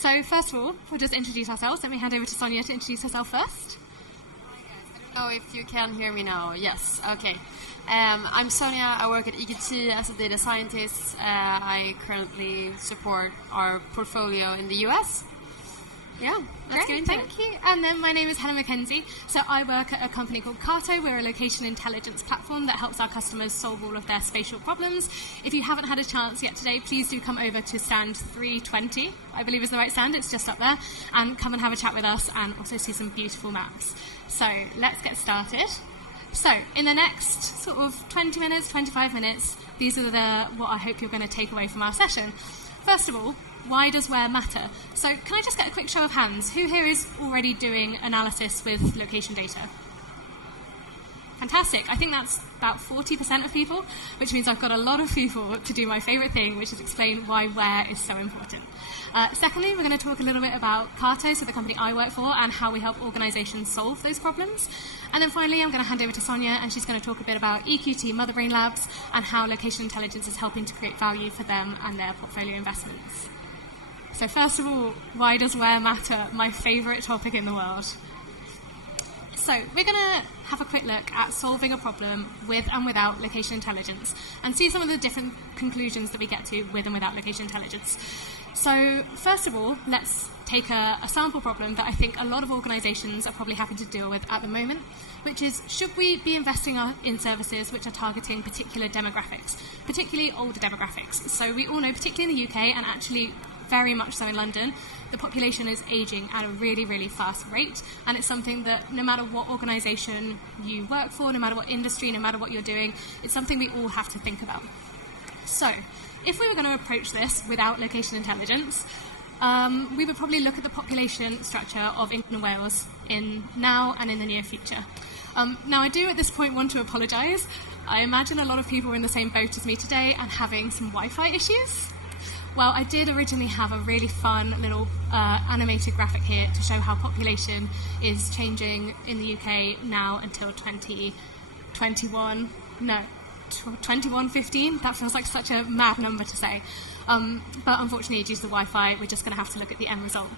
So first of all, we'll just introduce ourselves. Let me hand over to Sonja to introduce herself first. Oh, if you can hear me now, yes, okay. I'm Sonja, I work at MCKENZIE as a data scientist. I currently support our portfolio in the US. Yeah, great, thank you. And then my name is Helen McKenzie. So I work at a company called CARTO. We're a location intelligence platform that helps our customers solve all of their spatial problems. If you haven't had a chance yet today, please do come over to stand 320, I believe is the right stand, it's just up there, and come and have a chat with us and also see some beautiful maps. So let's get started. So in the next sort of 20 minutes, 25 minutes, these are what I hope you're going to take away from our session. First of all, why does where matter? So can I just get a quick show of hands? Who here is already doing analysis with location data? Fantastic. I think that's about 40% of people, which means I've got a lot of people to do my favourite thing, which is explain why where is so important. Secondly, we're going to talk a little bit about CARTO, so the company I work for, and how we help organisations solve those problems. And then finally, I'm going to hand over to Sonja, and she's going to talk a bit about EQT Motherbrain Labs and how location intelligence is helping to create value for them and their portfolio investments. So first of all, why does where matter? My favourite topic in the world. So we're going to have a quick look at solving a problem with and without location intelligence and see some of the different conclusions that we get to with and without location intelligence. So first of all, let's take a sample problem that I think a lot of organisations are probably having to deal with at the moment, which is, should we be investing in services which are targeting particular demographics, particularly older demographics? So we all know, particularly in the UK and actually very much so in London, the population is ageing at a really, really fast rate, and it's something that no matter what organisation you work for, no matter what industry, no matter what you're doing, it's something we all have to think about. So, if we were going to approach this without location intelligence, we would probably look at the population structure of England and Wales in now and in the near future. Now, I do at this point want to apologise. I imagine a lot of people are in the same boat as me today and having some Wi-Fi issues. Well, I did originally have a really fun little animated graphic here to show how population is changing in the UK now until 2115. That feels like such a mad number to say. But unfortunately, due to the Wi-Fi, we're just going to have to look at the end result.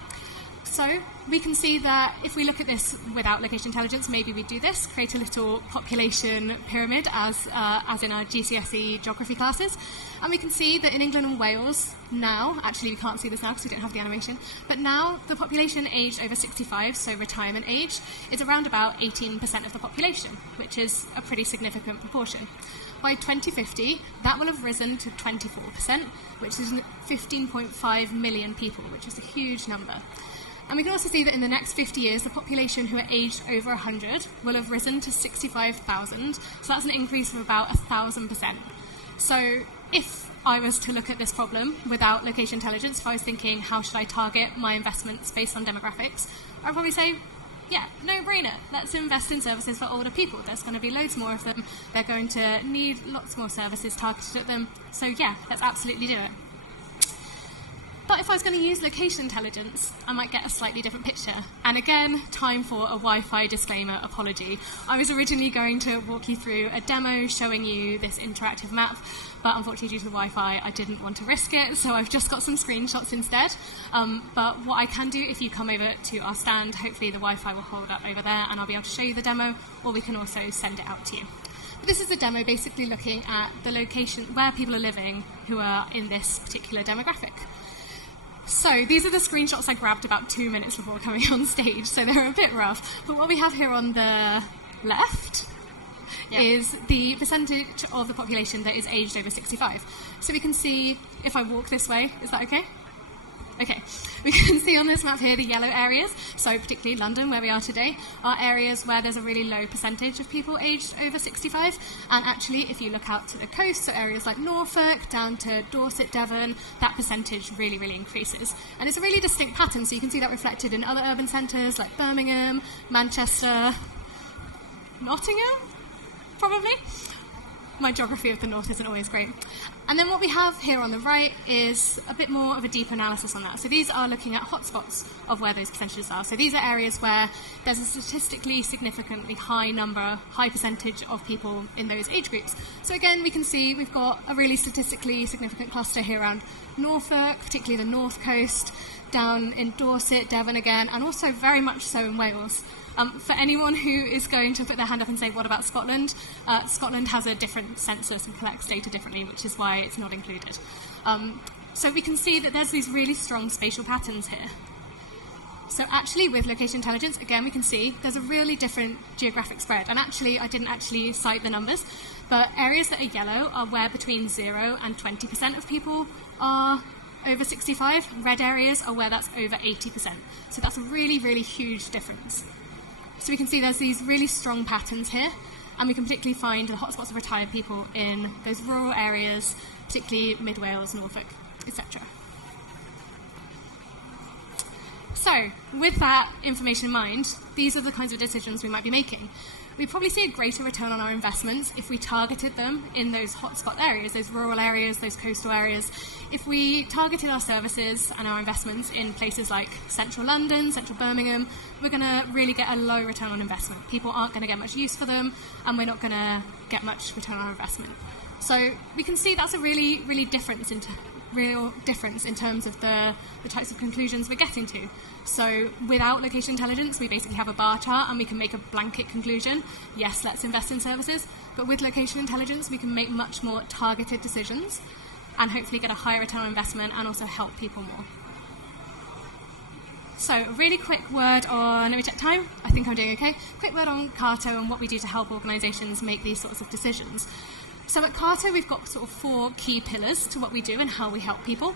So we can see that if we look at this without location intelligence, maybe we do this, create a little population pyramid as in our GCSE geography classes. And we can see that in England and Wales now, actually we can't see this now because we don't have the animation, but now the population aged over 65, so retirement age, is around about 18% of the population, which is a pretty significant proportion. By 2050, that will have risen to 24%, which is 15.5 million people, which is a huge number. And we can also see that in the next 50 years, the population who are aged over 100 will have risen to 65,000. So that's an increase of about 1,000%. So if I was to look at this problem without location intelligence, if I was thinking, how should I target my investments based on demographics, I'd probably say, yeah, no-brainer. Let's invest in services for older people. There's going to be loads more of them. They're going to need lots more services targeted at them. So yeah, let's absolutely do it. But if I was going to use location intelligence, I might get a slightly different picture. And again, time for a Wi-Fi disclaimer apology. I was originally going to walk you through a demo showing you this interactive map, but unfortunately due to the Wi-Fi, I didn't want to risk it, so I've just got some screenshots instead. But what I can do, if you come over to our stand, hopefully the Wi-Fi will hold up over there and I'll be able to show you the demo, or we can also send it out to you. But this is a demo basically looking at the location where people are living who are in this particular demographic. So these are the screenshots I grabbed about 2 minutes before coming on stage, so they're a bit rough. But what we have here on the left is the percentage of the population that is aged over 65. So we can see, if I walk this way, is that okay? Okay, we can see on this map here the yellow areas, so particularly London, where we are today, are areas where there's a really low percentage of people aged over 65, and actually if you look out to the coast, so areas like Norfolk, down to Dorset, Devon, that percentage really, really increases. And it's a really distinct pattern, so you can see that reflected in other urban centres like Birmingham, Manchester, Nottingham, probably. My geography of the north isn't always great. And then what we have here on the right is a bit more of a deeper analysis on that. So these are looking at hotspots of where those percentages are. So these are areas where there's a statistically significantly high percentage of people in those age groups. So again, we can see we've got a really statistically significant cluster here around Norfolk, particularly the north coast. down in Dorset, Devon again, and also very much so in Wales. For anyone who is going to put their hand up and say, what about Scotland? Scotland has a different census and collects data differently, which is why it's not included. So we can see that there's these really strong spatial patterns here. So actually, with location intelligence, again, we can see there's a really different geographic spread. And actually, I didn't actually cite the numbers, but areas that are yellow are where between 0 and 20% of people are over 65. Red areas are where that's over 80%. So that's a really, really huge difference. So we can see there's these really strong patterns here, and we can particularly find the hotspots of retired people in those rural areas, particularly Mid Wales, Norfolk, etc. So, with that information in mind, these are the kinds of decisions we might be making. We'd probably see a greater return on our investments if we targeted them in those hotspot areas, those rural areas, those coastal areas. If we targeted our services and our investments in places like central London, central Birmingham, we're going to really get a low return on investment. People aren't going to get much use for them, and we're not going to get much return on our investment. So we can see that's a really, really real difference in terms of the types of conclusions we're getting to. So without location intelligence, we basically have a bar chart and we can make a blanket conclusion. Yes, let's invest in services. But with location intelligence, we can make much more targeted decisions and hopefully get a higher return on investment and also help people more. So a really quick word on, let me check time, I think I'm doing okay. Quick word on CARTO and what we do to help organisations make these sorts of decisions. So at CARTO, we've got sort of 4 key pillars to what we do and how we help people.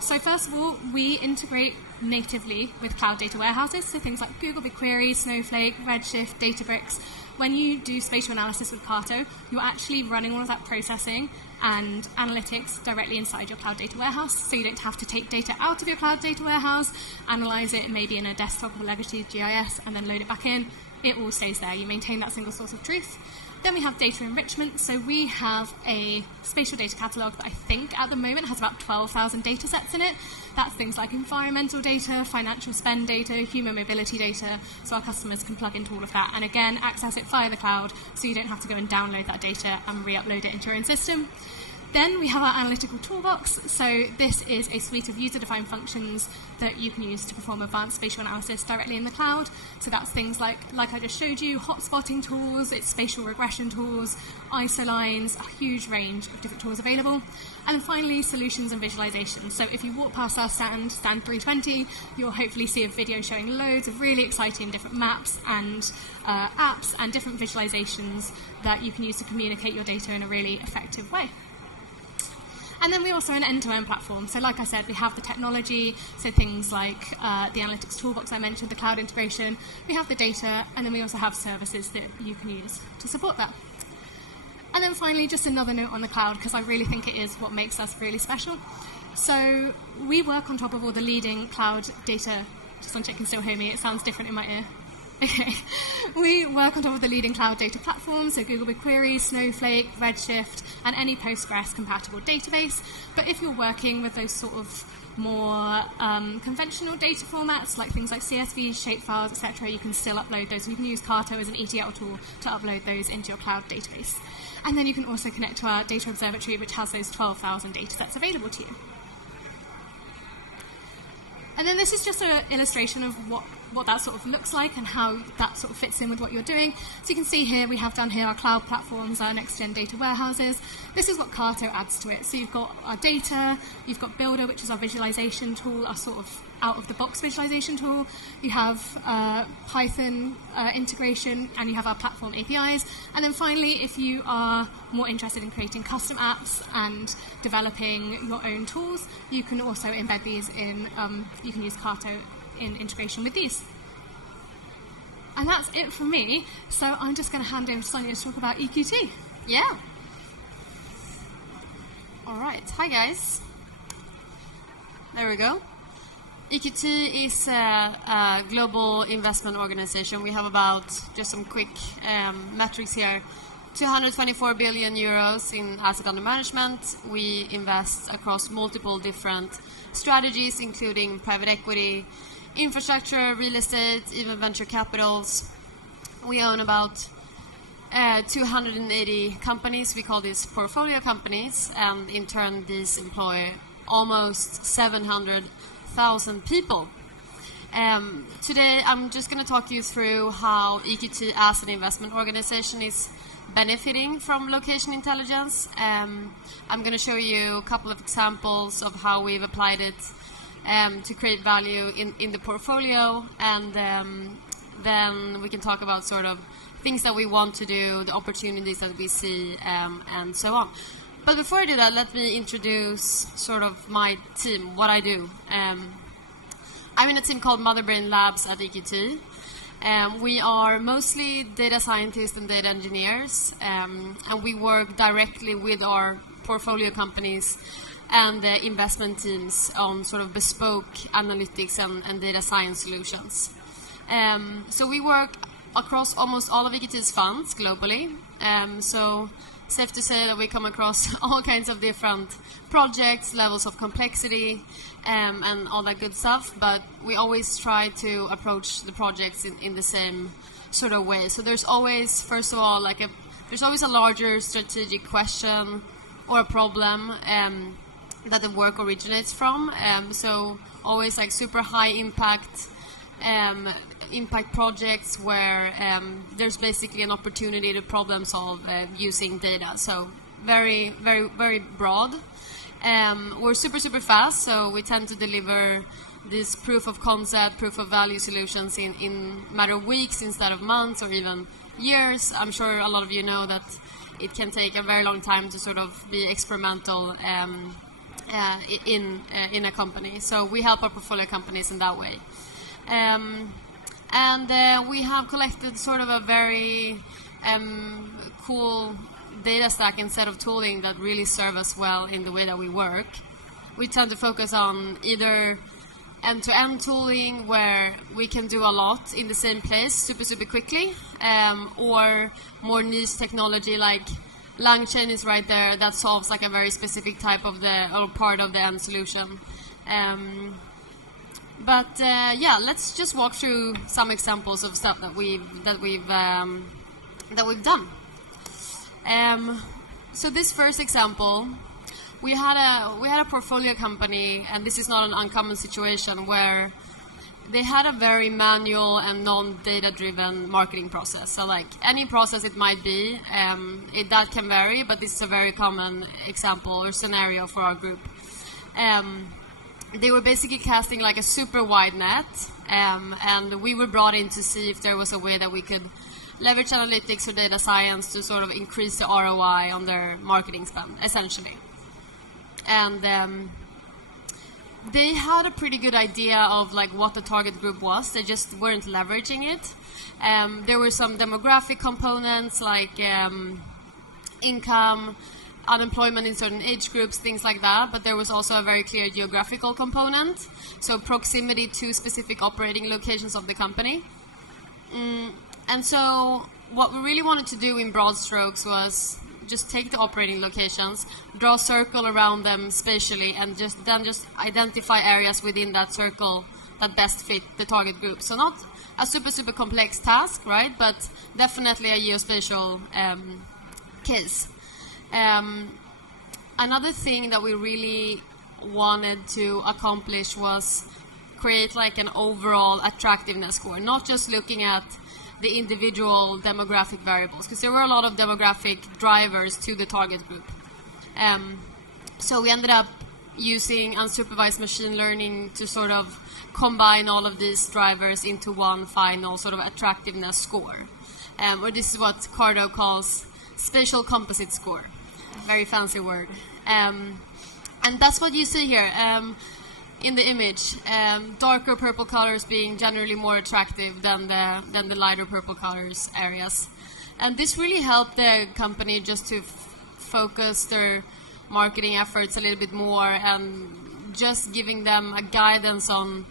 So first of all, we integrate natively with cloud data warehouses, so things like Google BigQuery, Snowflake, Redshift, Databricks. When you do spatial analysis with CARTO, you're actually running all of that processing and analytics directly inside your cloud data warehouse, so you don't have to take data out of your cloud data warehouse, analyze it maybe in a desktop or legacy GIS, and then load it back in. It all stays there. You maintain that single source of truth. Then we have data enrichment, so we have a spatial data catalogue that I think at the moment has about 12,000 data sets in it. That's things like environmental data, financial spend data, human mobility data, so our customers can plug into all of that and again access it via the cloud, so you don't have to go and download that data and re-upload it into your own system. Then we have our analytical toolbox, so this is a suite of user-defined functions that you can use to perform advanced spatial analysis directly in the cloud. So that's things like I just showed you, hotspotting tools, it's spatial regression tools, ISO lines, a huge range of different tools available. And then finally, solutions and visualizations. So if you walk past our stand 320, you'll hopefully see a video showing loads of really exciting different maps and apps and different visualizations that you can use to communicate your data in a really effective way. And then we also have an end-to-end platform. So like I said, we have the technology, so things like the analytics toolbox I mentioned, the cloud integration. We have the data, and then we also have services that you can use to support that. And then finally, just another note on the cloud, because I really think it is what makes us really special. So we work on top of all the leading cloud data. Just want to check you can still hear me. It sounds different in my ear. Okay. We work on top of the leading cloud data platforms, so Google BigQuery, Snowflake, Redshift, and any Postgres-compatible database. But if you're working with those sort of more conventional data formats, like things like CSVs, shapefiles, etc., you can still upload those. You can use CARTO as an ETL tool to upload those into your cloud database. And then you can also connect to our data observatory, which has those 12,000 data sets available to you. And then this is just an illustration of what that sort of looks like and how that sort of fits in with what you're doing. So you can see here, we have down here our cloud platforms, our next-gen data warehouses. This is what CARTO adds to it. So you've got our data, you've got Builder, which is our visualization tool, our sort of out-of-the-box visualization tool. You have Python integration, and you have our platform APIs. And then finally, if you are more interested in creating custom apps and developing your own tools, you can also embed these in, you can use CARTO in integration with these. And that's it for me. So I'm just going to hand over to Sonja to talk about EQT. Yeah. All right. Hi, guys. There we go. EQT is a global investment organization. We have about, just some quick metrics here, 224 billion euros in asset under management. We invest across multiple different strategies, including private equity, infrastructure, real estate, even venture capitals. We own about 280 companies. We call these portfolio companies, and in turn these employ almost 700 100,000 people. Today I'm just going to talk you through how EQT as an investment organization is benefiting from location intelligence. I'm going to show you a couple of examples of how we've applied it to create value in the portfolio, and then we can talk about sort of things that we want to do, the opportunities that we see, and so on. But before I do that, let me introduce sort of my team, what I do. I'm in a team called Motherbrain Labs at EQT. We are mostly data scientists and data engineers, and we work directly with our portfolio companies and the investment teams on sort of bespoke analytics and data science solutions. So we work across almost all of EQT's funds globally. So safe to say that we come across all kinds of different projects, levels of complexity, and all that good stuff, but we always try to approach the projects in the same sort of way. So there's always, first of all, there's always a larger strategic question or a problem that the work originates from. So always like super high impact projects where there's basically an opportunity to problem solve using data. So very, very, very broad. We're super fast, so we tend to deliver this proof of concept, proof of value solutions in a matter of weeks instead of months or even years. I'm sure a lot of you know that it can take a very long time to sort of be experimental in a company. So we help our portfolio companies in that way. And we have collected sort of a very cool data stack and set of tooling that really serve us well in the way that we work. We tend to focus on either end-to-end tooling where we can do a lot in the same place super quickly, or more niche technology like LangChain is right there that solves like a very specific type of or part of the end solution. But yeah, let's just walk through some examples of stuff that we've done. So this first example, we had a portfolio company, and this is not an uncommon situation, where they had a very manual and non-data driven marketing process. So like any process it might be, that can vary, but this is a very common example or scenario for our group. They were basically casting like a super wide net, and we were brought in to see if there was a way that we could leverage analytics or data science to sort of increase the ROI on their marketing spend, essentially. And they had a pretty good idea of like what the target group was. They just weren't leveraging it. There were some demographic components like income, unemployment in certain age groups, things like that, but there was also a very clear geographical component, so proximity to specific operating locations of the company. And so what we really wanted to do in broad strokes was just take the operating locations, draw a circle around them spatially, and just identify areas within that circle that best fit the target group. So not a super complex task, right, but definitely a geospatial case. Another thing that we really wanted to accomplish was create like an overall attractiveness score, not just looking at the individual demographic variables, because there were a lot of demographic drivers to the target group. So we ended up using unsupervised machine learning to sort of combine all of these drivers into one final sort of attractiveness score, or this is what CARTO calls spatial composite score. Very fancy word. And that's what you see here in the image. Darker purple colors being generally more attractive than the lighter purple colors areas. And this really helped the company just to focus their marketing efforts a little bit more, and just giving them a guidance on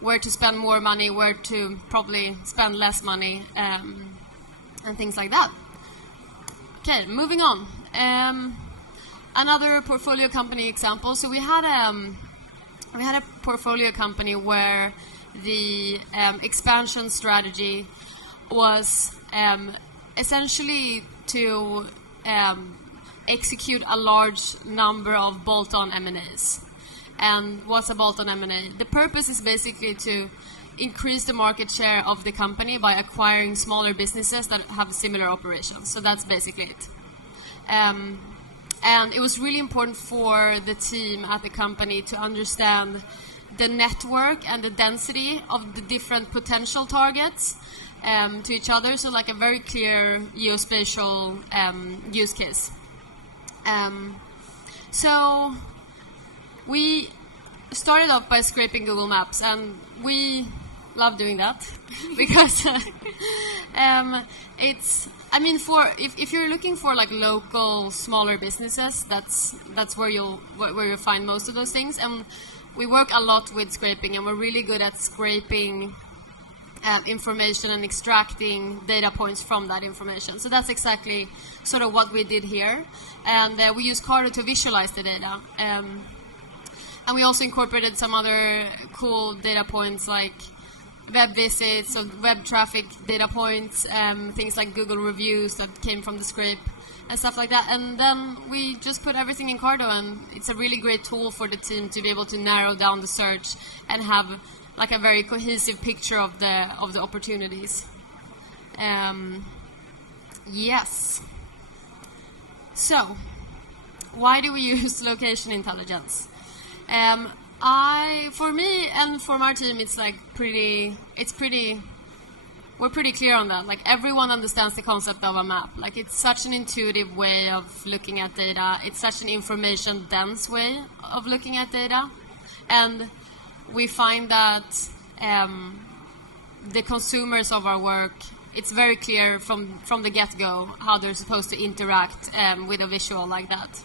where to spend more money, where to probably spend less money, and things like that. Okay, moving on. Another portfolio company example. So we had a portfolio company where the expansion strategy was essentially to execute a large number of bolt-on M&As. And what's a bolt-on M&A? The purpose is basically to increase the market share of the company by acquiring smaller businesses that have similar operations. So that's basically it. And it was really important for the team at the company to understand the network and the density of the different potential targets to each other. So like a very clear geospatial use case. So we started off by scraping Google Maps, and we love doing that because it's. I mean, if you're looking for like local smaller businesses, that's where you'll find most of those things. And we work a lot with scraping, and we're really good at scraping information and extracting data points from that information. So that's exactly sort of what we did here, and we use CARTO to visualize the data. And we also incorporated some other cool data points like web visits or web traffic data points, things like Google reviews that came from the scrape and stuff like that. And then we just put everything in CARTO, and it's a really great tool for the team to be able to narrow down the search and have like a very cohesive picture of the opportunities. Yes. So, why do we use location intelligence? For me and for my team, it's like we're pretty clear on that. Like everyone understands the concept of a map. Like it's such an intuitive way of looking at data. It's such an information dense way of looking at data. And we find that the consumers of our work, it's very clear from the get-go how they're supposed to interact with a visual like that.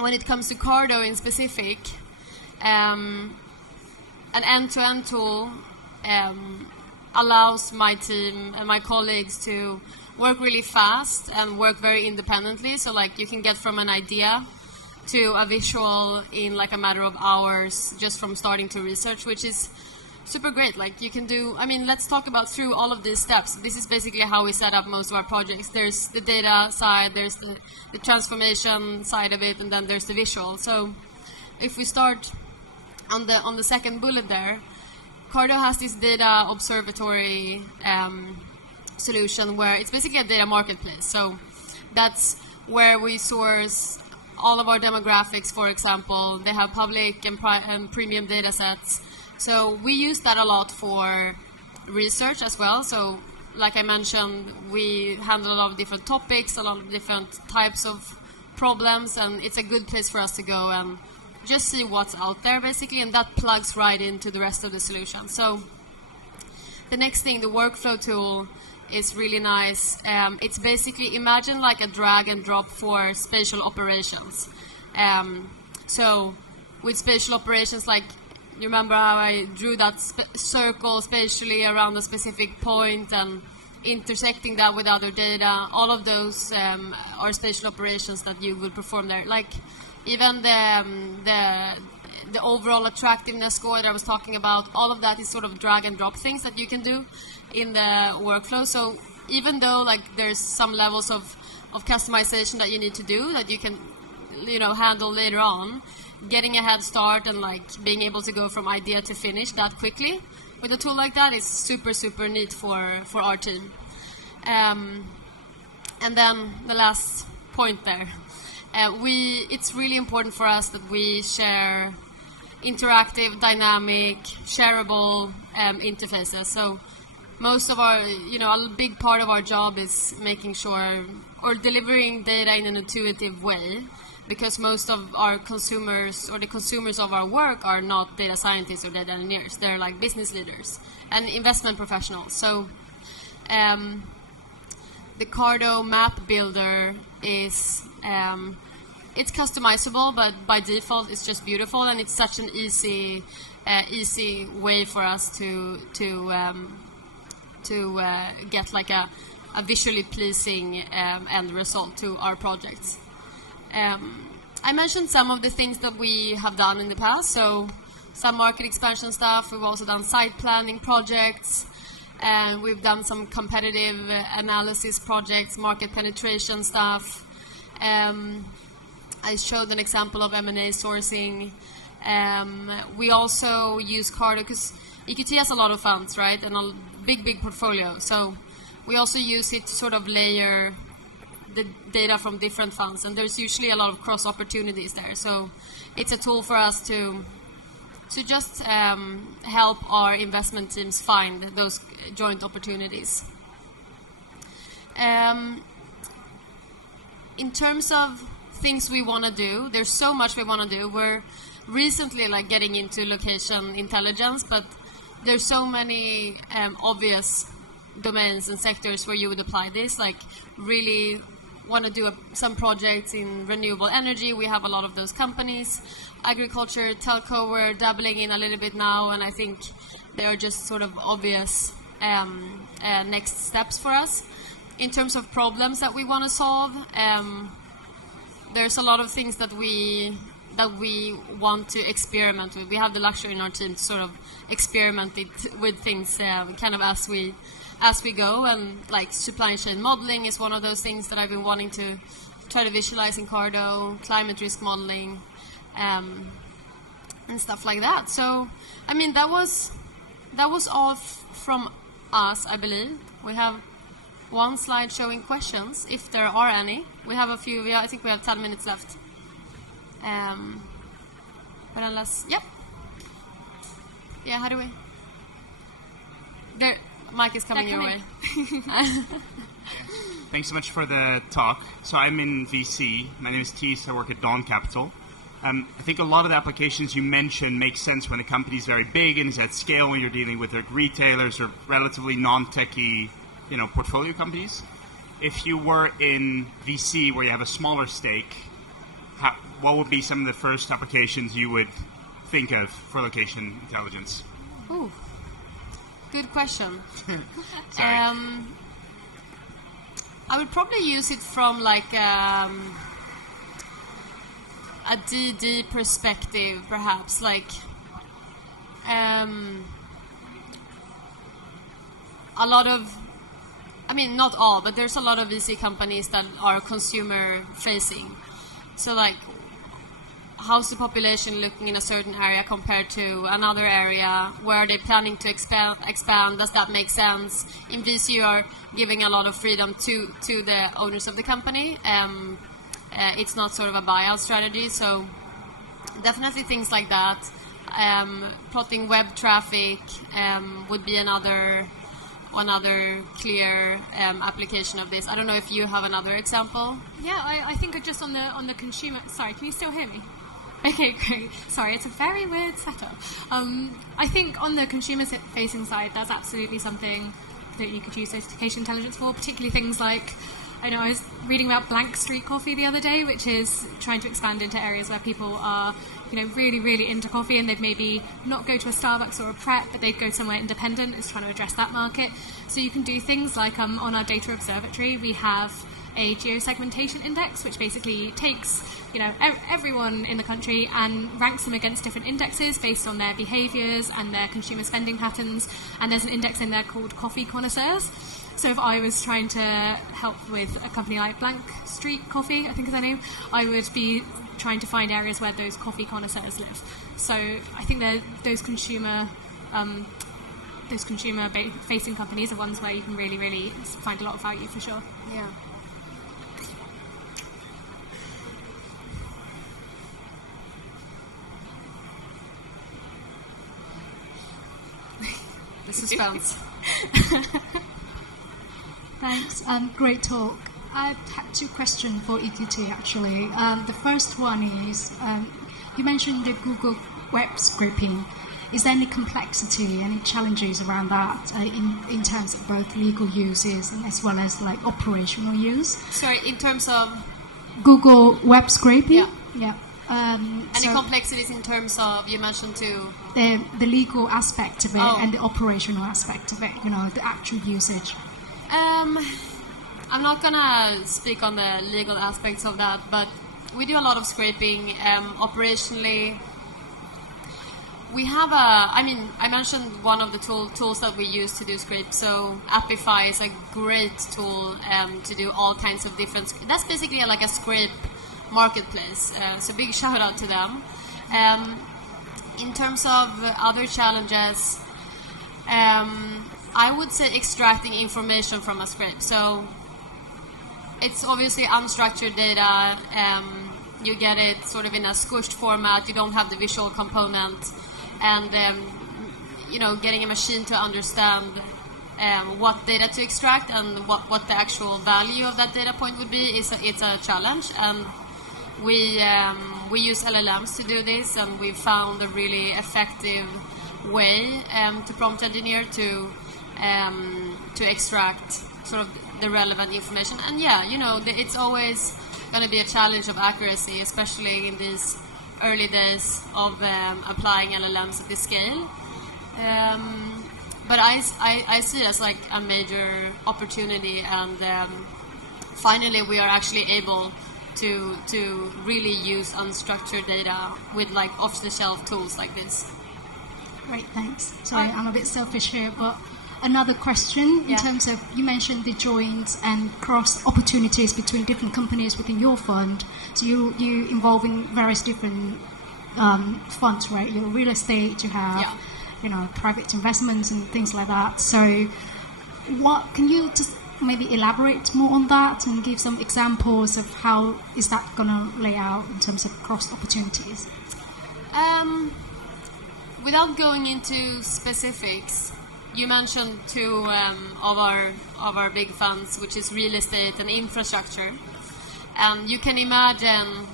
When it comes to CARTO in specific, an end-to-end tool allows my team and my colleagues to work really fast and work very independently. So like you can get from an idea to a visual in like a matter of hours just from starting to research, which is super great. Like you can do, I mean, let's talk about through all of these steps. This is basically how we set up most of our projects. There's the data side, there's the transformation side of it, and then there's the visual. So if we start on the second bullet there, CARTO has this data observatory solution where it's basically a data marketplace. So that's where we source all of our demographics, for example. They have public and premium data sets. So we use that a lot for research as well. So like I mentioned, we handle a lot of different topics, a lot of different types of problems, and it's a good place for us to go and just see what's out there basically, and that plugs right into the rest of the solution. So the next thing, the workflow tool, is really nice. It's basically, imagine like a drag and drop for spatial operations. So with spatial operations, like you remember how I drew that circle spatially around a specific point and intersecting that with other data? All of those are spatial operations that you would perform there. Like even the overall attractiveness score that I was talking about, all of that is sort of drag and drop things that you can do in the workflow. So even though like there's some levels of customization that you need to do that you can handle later on, getting a head start and like being able to go from idea to finish that quickly with a tool like that is super, super neat for our team. And then the last point there, it's really important for us that we share interactive, dynamic, shareable interfaces. So most of our, a big part of our job is making sure or delivering data in an intuitive way, because most of our consumers or the consumers of our work are not data scientists or data engineers. They're like business leaders and investment professionals. So the CARTO map builder is it's customizable, but by default it's just beautiful, and it's such an easy way for us to get like a visually pleasing end result to our projects. I mentioned some of the things that we have done in the past, so some market expansion stuff. We've also done site planning projects, we've done some competitive analysis projects, market penetration stuff. I showed an example of M&A sourcing. We also use CARTO because EQT has a lot of funds, right, and a big portfolio. So we also use it to sort of layer the data from different funds, and there's usually a lot of cross opportunities there. So it's a tool for us to just help our investment teams find those joint opportunities. In terms of things we want to do, there's so much we want to do. We're recently like getting into location intelligence, but there's so many obvious domains and sectors where you would apply this. Like really want to do some projects in renewable energy. We have a lot of those companies. Agriculture, telco, we're dabbling in a little bit now, and I think they're just sort of obvious next steps for us. In terms of problems that we want to solve, there's a lot of things that we want to experiment with. We have the luxury in our team to sort of experiment with things kind of as we go, and like supply chain modeling is one of those things that I've been wanting to try to visualize in CARTO, climate risk modeling, and stuff like that. So, I mean, that was all from us, I believe. We have one slide showing questions, if there are any. We have a few. I think we have 10 minutes left. But unless, yeah, how do we? There, Mike is coming your way. Thanks so much for the talk. So I'm in VC. My name is Thies. I work at Dawn Capital. I think a lot of the applications you mentioned make sense when a company is very big and is at scale, when you're dealing with retailers or relatively non-techy, portfolio companies. If you were in VC where you have a smaller stake, what would be some of the first applications you would think of for location intelligence? Ooh, good question. I would probably use it from like a DD perspective, perhaps, like a lot of, I mean, not all, but there's a lot of VC companies that are consumer facing. So like, how's the population looking in a certain area compared to another area? Where are they planning to expand? Does that make sense? In VC, you are giving a lot of freedom to the owners of the company. It's not sort of a buyout strategy, so definitely things like that. Plotting web traffic would be another clear application of this. I don't know if you have another example. Yeah, I think just on the consumer. Sorry, can you still hear me? Okay, great. Sorry, it's a very weird setup. I think on the consumer-facing side, there's absolutely something that you could use location intelligence for, particularly things like, I was reading about blank street coffee the other day, which is trying to expand into areas where people are, really, really into coffee, and they'd maybe not go to a Starbucks or a Pret, but they'd go somewhere independent. It's trying to address that market. So you can do things like on our data observatory, we have a geosegmentation index, which basically takes everyone in the country and ranks them against different indexes based on their behaviours and their consumer spending patterns. And there's an index in there called coffee connoisseurs. So if I was trying to help with a company like Blank Street Coffee, I think is their name, I would be trying to find areas where those coffee connoisseurs live. So I think those consumer-facing companies are ones where you can really, really find a lot of value for sure. Yeah. The suspense. Thanks. Great talk. I have two questions for EQT actually. The first one is, you mentioned the Google web scraping. Is there any complexity, any challenges around that in terms of both legal uses and as well as like operational use? Sorry, in terms of Google web scraping? Yeah. Any so complexities in terms of, you mentioned too? The legal aspect of it and the operational aspect of it, the actual usage. I'm not gonna speak on the legal aspects of that, but we do a lot of scraping. Operationally, we have I mentioned one of the tools that we use to do scrape. So Appify is a great tool to do all kinds of different. That's basically like a scrape marketplace. So big shout out to them. In terms of other challenges, I would say extracting information from a scrape. So it's obviously unstructured data. You get it sort of in a squished format. You don't have the visual component, and getting a machine to understand what data to extract and what the actual value of that data point would be it's a challenge. And we use LLMs to do this, and we found a really effective way to prompt engineer to extract sort of the relevant information. And it's always going to be a challenge of accuracy, especially in these early days of applying LLMs at this scale. But I see it as like a major opportunity, and finally we are actually able to really use unstructured data with like off-the-shelf tools like this. Great, thanks. Sorry, I'm a bit selfish here, but another question in terms of, you mentioned the joins and cross opportunities between different companies within your fund. So you involving various different funds, right? Your real estate, you have private investments and things like that. So what can you just maybe elaborate more on that and give some examples of how is that going to lay out in terms of cross opportunities? Without going into specifics, you mentioned two of our big funds, which is real estate and infrastructure. And you can imagine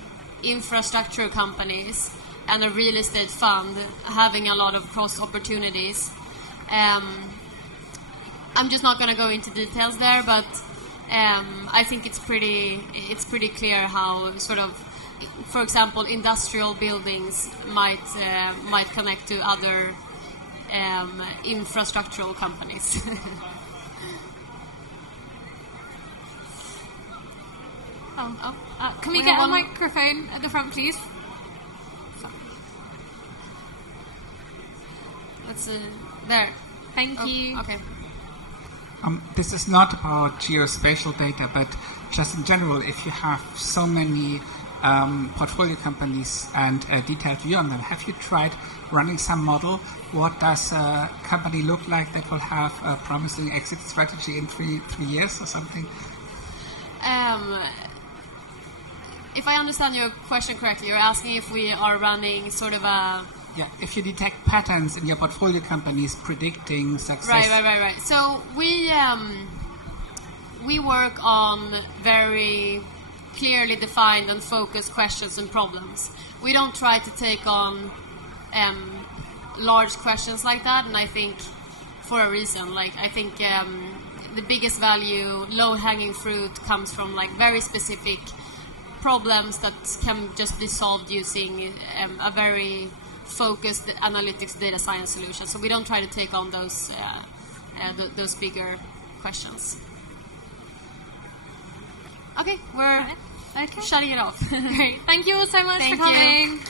infrastructure companies and a real estate fund having a lot of cross opportunities. I'm just not going to go into details there, but I think it's pretty clear how sort of, for example, industrial buildings might connect to other infrastructural companies. Can we get a microphone at the front, please? Let's there. Thank you. Okay. This is not about geospatial data, but just in general, if you have so many portfolio companies and a detailed view on them, have you tried running some model? What does a company look like that will have a promising exit strategy in three years or something? If I understand your question correctly, you're asking if we are running sort of a... Yeah, if you detect patterns in your portfolio companies predicting success. Right. So we work on very clearly defined and focused questions and problems. We don't try to take on large questions like that, and I think for a reason. Like, I think the biggest value, low-hanging fruit, comes from like very specific problems that can just be solved using a very focused analytics data science solution. So we don't try to take on those bigger questions. Okay, we're shutting it off. Great. Thank you all so much for coming.